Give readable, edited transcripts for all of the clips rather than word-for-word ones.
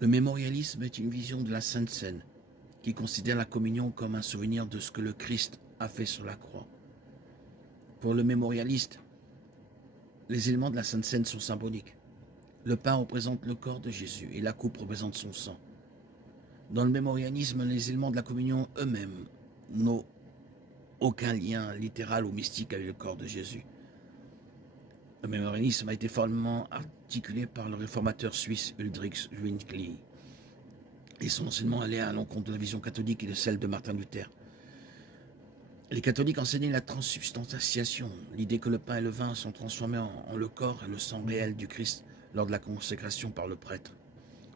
Le mémorialisme est une vision de la Sainte Seine qui considère la communion comme un souvenir de ce que le Christ a fait sur la croix. Pour le mémorialiste, les éléments de la Sainte Seine sont symboliques. Le pain représente le corps de Jésus et la coupe représente son sang. Dans le mémorialisme, les éléments de la communion eux-mêmes n'ont aucun lien littéral ou mystique avec le corps de Jésus. Le mémorialisme a été formellement articulé par le réformateur suisse Ulrich Zwingli. Et son enseignement allait à l'encontre de la vision catholique et de celle de Martin Luther. Les catholiques enseignaient la transsubstantiation, l'idée que le pain et le vin sont transformés en le corps et le sang réel du Christ lors de la consécration par le prêtre.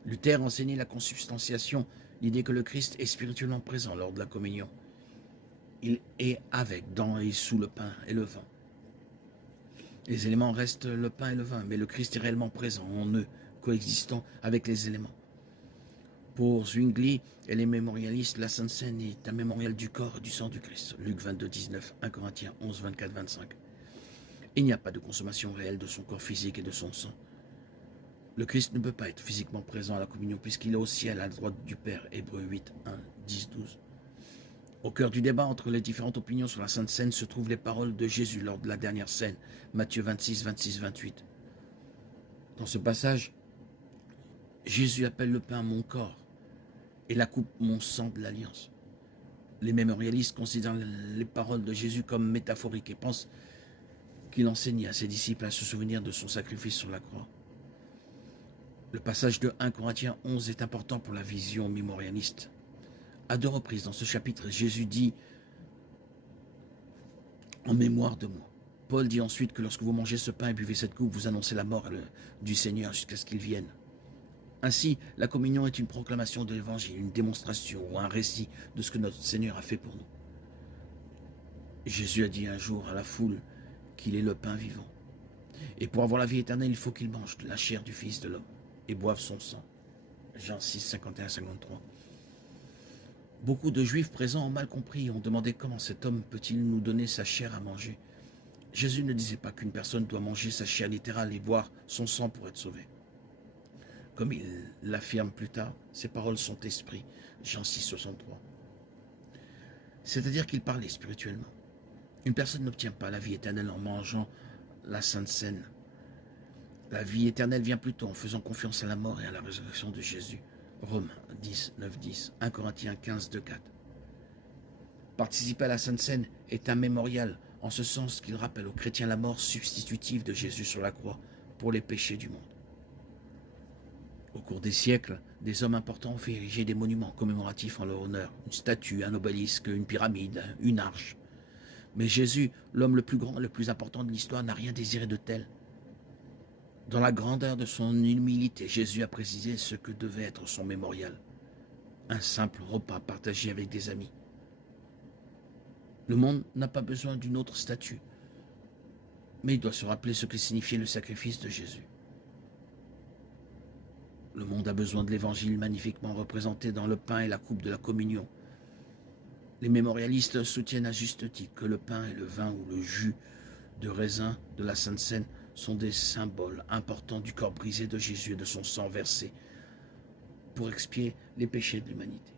Luther enseignait la consubstantiation, l'idée que le Christ est spirituellement présent lors de la communion. Il est avec, dans et sous le pain et le vin. Les éléments restent le pain et le vin, mais le Christ est réellement présent en eux, coexistant avec les éléments. Pour Zwingli et les mémorialistes, la Sainte Seine est un mémorial du corps et du sang du Christ. Luc 22, 19, 1 Corinthiens 11, 24, 25. Il n'y a pas de consommation réelle de son corps physique et de son sang. Le Christ ne peut pas être physiquement présent à la communion puisqu'il est au ciel à la droite du Père. Hébreux 8, 1, 10, 12. Au cœur du débat entre les différentes opinions sur la Sainte Seine se trouvent les paroles de Jésus lors de la dernière scène, Matthieu 26, 26, 28. Dans ce passage, Jésus appelle le pain mon corps et la coupe mon sang de l'alliance. Les mémorialistes considèrent les paroles de Jésus comme métaphoriques et pensent qu'il enseignait à ses disciples à se souvenir de son sacrifice sur la croix. Le passage de 1 Corinthiens 11 est important pour la vision mémorialiste. À 2 reprises dans ce chapitre, Jésus dit « en mémoire de moi ». Paul dit ensuite que lorsque vous mangez ce pain et buvez cette coupe, vous annoncez la mort du Seigneur jusqu'à ce qu'il vienne. Ainsi, la communion est une proclamation de l'évangile, une démonstration ou un récit de ce que notre Seigneur a fait pour nous. Jésus a dit un jour à la foule qu'il est le pain vivant. Et pour avoir la vie éternelle, il faut qu'il mange la chair du Fils de l'homme et boive son sang. Jean 6, 51, 53. Beaucoup de Juifs présents ont mal compris et ont demandé comment cet homme peut-il nous donner sa chair à manger. Jésus ne disait pas qu'une personne doit manger sa chair littérale et boire son sang pour être sauvée. Comme il l'affirme plus tard, ses paroles sont esprit, Jean 6, 63. C'est-à-dire qu'il parlait spirituellement. Une personne n'obtient pas la vie éternelle en mangeant la Sainte Seine. La vie éternelle vient plutôt en faisant confiance à la mort et à la résurrection de Jésus. Romains 10, 9, 10, 1 Corinthiens 15, 2, 4. Participer à la Sainte Seine est un mémorial, en ce sens qu'il rappelle aux chrétiens la mort substitutive de Jésus sur la croix pour les péchés du monde. Au cours des siècles, des hommes importants ont fait ériger des monuments commémoratifs en leur honneur, une statue, un obélisque, une pyramide, une arche. Mais Jésus, l'homme le plus grand, le plus important de l'histoire, n'a rien désiré de tel. Dans la grandeur de son humilité, Jésus a précisé ce que devait être son mémorial. Un simple repas partagé avec des amis. Le monde n'a pas besoin d'une autre statue, mais il doit se rappeler ce que signifiait le sacrifice de Jésus. Le monde a besoin de l'évangile magnifiquement représenté dans le pain et la coupe de la communion. Les mémorialistes soutiennent à juste titre que le pain et le vin ou le jus de raisin de la Sainte Seine sont des symboles importants du corps brisé de Jésus et de son sang versé pour expier les péchés de l'humanité.